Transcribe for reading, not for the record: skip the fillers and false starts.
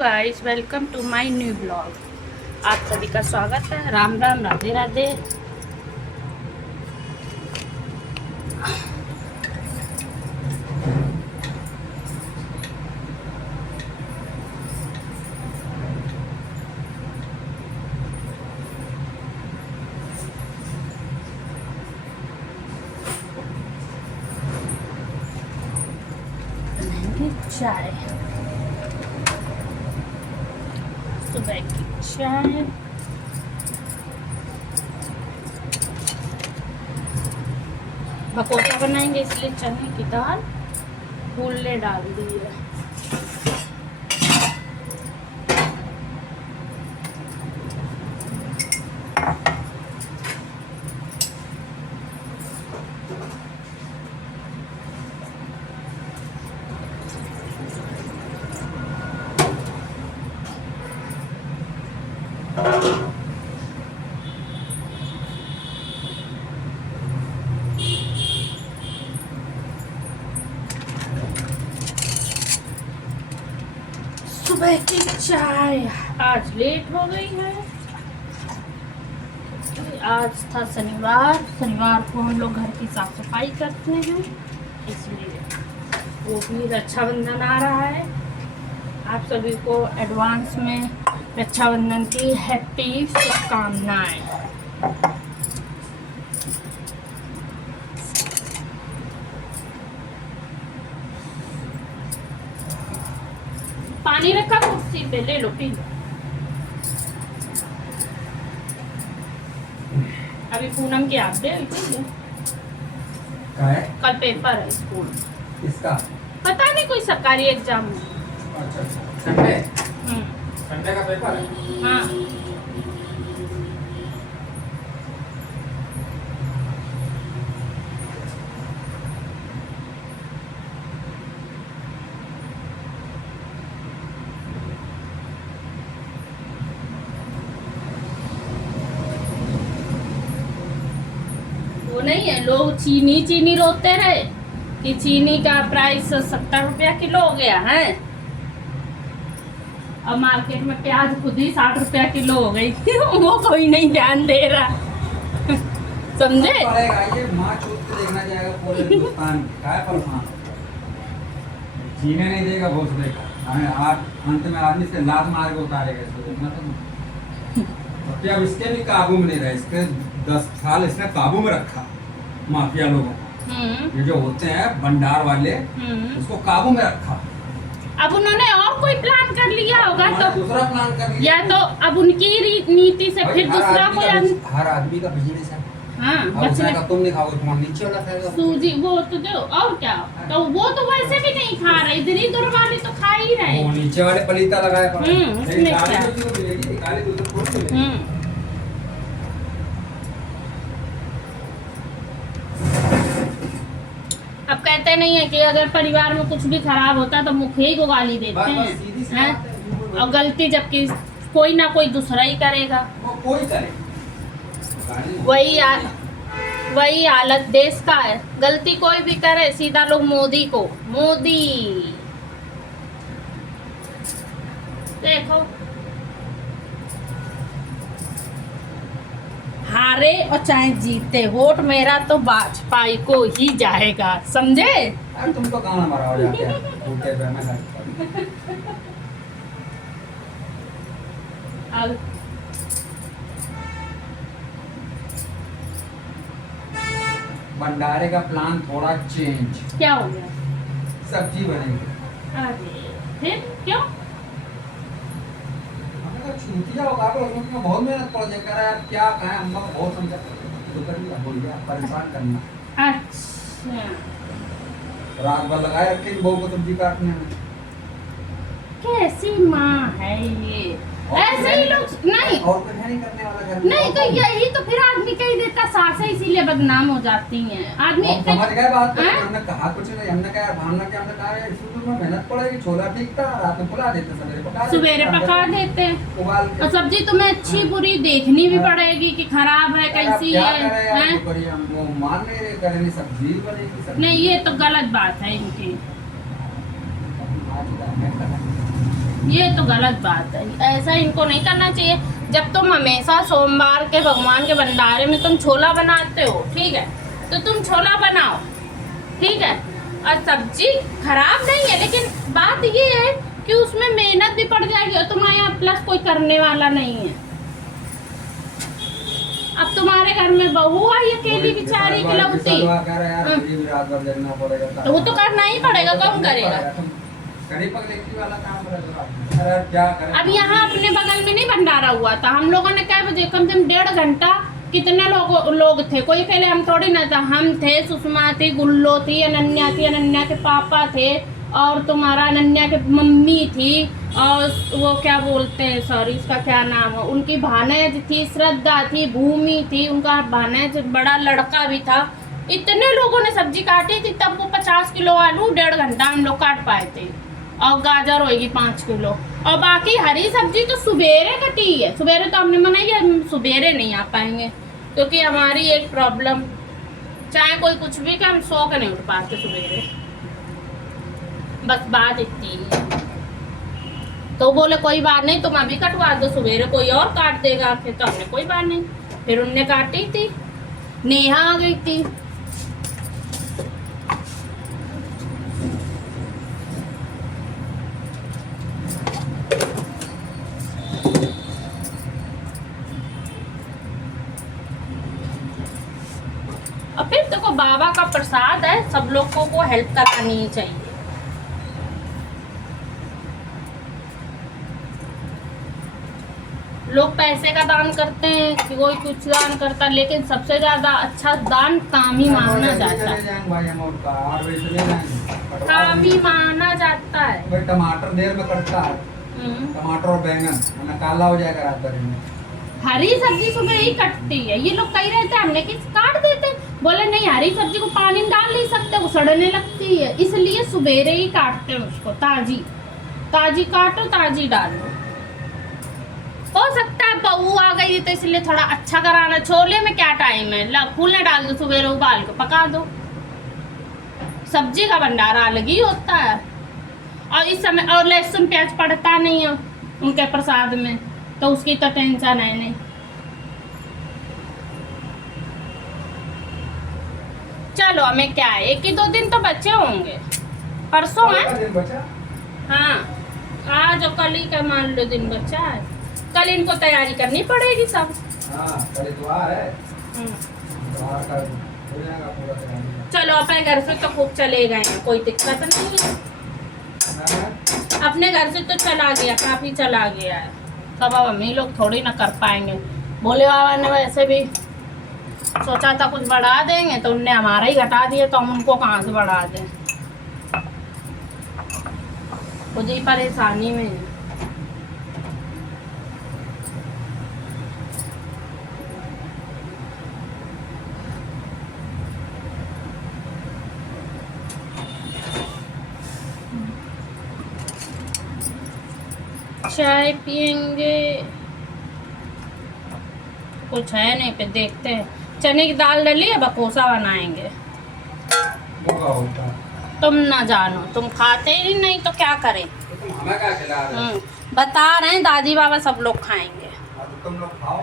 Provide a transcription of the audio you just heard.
Guys, welcome to my new blog. आप सभी का स्वागत है। राम राम, राधे राधे। चाय, सुबह की चाय। भकोटा बनाएंगे, इसलिए चने की दाल फूलने डाल दी है। सुबह की चाय आज लेट हो गई है। आज था शनिवार को हम लोग घर की साफ सफाई करते हैं, इसलिए वो भी रक्षाबंधन आ रहा है। आप सभी को एडवांस में रक्षाबंधन की हैप्पी शुभकामनाएं। पानी रखा कुर्सी पे, ले लो पी लो। अभी पूनम की आप दे कल पेपर है स्कूल। इसका पता नहीं, कोई सरकारी एग्जाम में। अच्छा, संडे का पेपर है। हाँ, वो नहीं है। लोग चीनी रोते रहे कि चीनी का प्राइस 70 रुपया किलो हो गया है। अब मार्केट में प्याज खुद ही 60 रुपया किलो हो गई वो कोई नहीं ध्यान दे रहा समझे। ये माँ चूत के देखना जाएगा पूरे हिंदुस्तान का है परेशान। जीने नहीं देगा बहुत देगा, हमें अंत में आदमी से लात मार के उतारेगा इसको। देखना तो क्या इसके भी काबू में नहीं रहा। इसके 10 साल इसने काबू में रखा माफिया लोगों को। ये जो होते हैं भंडार वाले, उसको काबू में रखा। अब उन्होंने और कोई प्लान कर लिया होगा, तो दूसरा प्लान कर लिया, या तो अब उनकी नीति से फिर दूसरा कोई हर आदमी का बिजनेस है। हाँ, बचने का तुम नहीं खाओगे, तुम्हारा नीचे वाला खाएगा। सूजी वो तो दो, और क्या। तो वो तो वैसे भी नहीं खा रहे, इधर ही दूर वाले तो खा ही रहे। वो नीचे वाले पलीता लगाए उसमें क्या। अब कहते नहीं है कि अगर परिवार में कुछ भी खराब होता है तो मुखिया को गाली देते हैं, और गलती जबकि कोई ना कोई दूसरा ही करेगा। कोई करे वही हालत देश का है। गलती कोई भी करे, सीधा लोग मोदी को, मोदी देखो। हारे और चाहे जीते, वोट मेरा तो भाजपा को ही जाएगा, समझे। अरे तुम तो गाना मरा हो जाते हैं भूखे पे मैं अब भंडारे का प्लान थोड़ा चेंज। क्या हो गया? सब्जी बनेगी। अरे फिर क्यों? हमने कहा छूटिया होगा तो उसमें बहुत मेहनत पड़ जाएगा। कह रहा यार क्या कहें, अम्मा को बहुत समझा तो कर लिया, बोल दिया परेशान करना। अच्छा, रात भर लगाए रखे बहू को सब्जी काटने में। कैसी माँ है ये। ऐसे ही लोग नहीं, और कुछ है नहीं करने वाला घर में। नहीं तो यही तो फिर आदमी कह देता सासे इसीलिए बदनाम हो जाती हैं आदमी। समझ गए बात को। हमने कहा कुछ नहीं, हमने कहा भावना के, हमने कहा शुरू में मेहनत पड़ेगी, छोला ठीक था, रात में बुला देते, सवेरे पका देते उबाल के। और सब्जी तुम्हें अच्छी बुरी देखनी भी पड़ेगी कि खराब है कैसी है। वो मान नहीं रहे, करेंगे सब्जी बनेगी। नहीं, ये तो गलत बात है इनकी। ये तो गलत बात है, ऐसा इनको नहीं करना चाहिए। जब तुम हमेशा सोमवार के भगवान के भंडारे में तुम छोला बनाते हो, ठीक है, तो तुम छोला बनाओ, ठीक है, और सब्जी खराब नहीं है, लेकिन बात ये है कि उसमें मेहनत भी पड़ जाएगी और तुम्हारे यहाँ प्लस कोई करने वाला नहीं है। अब तुम्हारे घर में बहू आई अकेली बेचारी की लौटी, तो वो तो करना ही पड़ेगा, कौन करेगा। अब यहाँ अपने बगल में नहीं भंडारा हुआ था, हम लोगों ने क्या बजे कम से कम 1.5 घंटा, कितने लोग थे, कोई अकेले हम थोड़ी ना था, हम थे, सुषमा थी, गुल्लो थी, अनन्या के पापा थे, और तुम्हारा अनन्या के मम्मी थी, और वो क्या बोलते हैं, सॉरी उसका क्या नाम है, उनकी भानेज थी, श्रद्धा थी, भूमि थी, उनका भानेज बड़ा लड़का भी था। इतने लोगों ने सब्जी काटी थी, तब वो 50 किलो आलू 1.5 घंटा हम लोग काट पाए थे, और गाजर होएगी 5 किलो, और बाकी हरी सब्जी तो सुबेरे कटी है। सुबेरे तो हमने मनाई है, हम सुबेरे नहीं आ पाएंगे, क्योंकि हमारी एक प्रॉब्लम, चाहे कोई कुछ भी कि हम सो के नहीं उठ पाते सुबेरे, बस बात इतनी है। तो बोले कोई बात नहीं, तुम अभी कटवा दो, सुबेरे कोई और काट देगा, फिर तो हमने कोई बात नहीं, फिर उनने काटी थी, नेहा आ गई थी। और फिर देखो बाबा का प्रसाद है, सब लोगों को हेल्प करानी ही चाहिए। लोग पैसे का दान करते हैं, कोई कुछ दान करता है, लेकिन सबसे ज्यादा अच्छा दान काम ही माना जाता है, काम ही माना जाता है। टमाटर देर में कटता है, टमाटर और बैंगन, वरना काला हो जाएगा रात भर में। हरी सब्जी सुबह ही कटती है, ये लोग कही रहते हैं हमने किस काट देते, बोले नहीं हरी सब्जी को पानी में डाल नहीं सकते, वो सड़ने लगती है, इसलिए सुबेरे ही काटते हैं उसको, ताजी काटो, ताजी डालो। हो सकता है बहू आ गई तो इसलिए थोड़ा अच्छा कराना। छोले में क्या टाइम है, फूल डाल दो, सुबेरे उबाल के पका दो, सब्जी का भंडारा अलग ही होता है। और इस समय और लहसुन प्याज पड़ता नहीं है उनके प्रसाद में, तो उसकी तो टेंशन है नहीं। चलो हमें क्या है, 1 ही 2 दिन तो बचे होंगे, परसों है, हाँ आज और कल ही का मान लो दिन बचा है, कल इनको तैयारी करनी पड़ेगी सब। कल इतवार है, इतवार का हो जाएगा पूरा तैयारी। चलो अपने घर से तो खूब चले गए हैं, कोई दिक्कत नहीं है, अपने घर से तो चला गया, काफी चला गया है। सब अब हम ही लोग थोड़ी ना कर पाएंगे। भोले बाबा ने वैसे भी सोचा था कुछ बढ़ा देंगे, तो उनने हमारा ही घटा दिया, तो हम उनको कहाँ से बढ़ा दें, खुद ही परेशानी में है। चाय पियेंगे, कुछ है नहीं, फिर देखते हैं। चने की दाल डली है, बकोसा बनाएंगे। तुम ना जानो, तुम खाते ही नहीं तो क्या करें। तुम हमें क्या खिला रहे हो? बता रहे हैं दादी बाबा सब लोग खाएंगे। तुम लोग खाओ।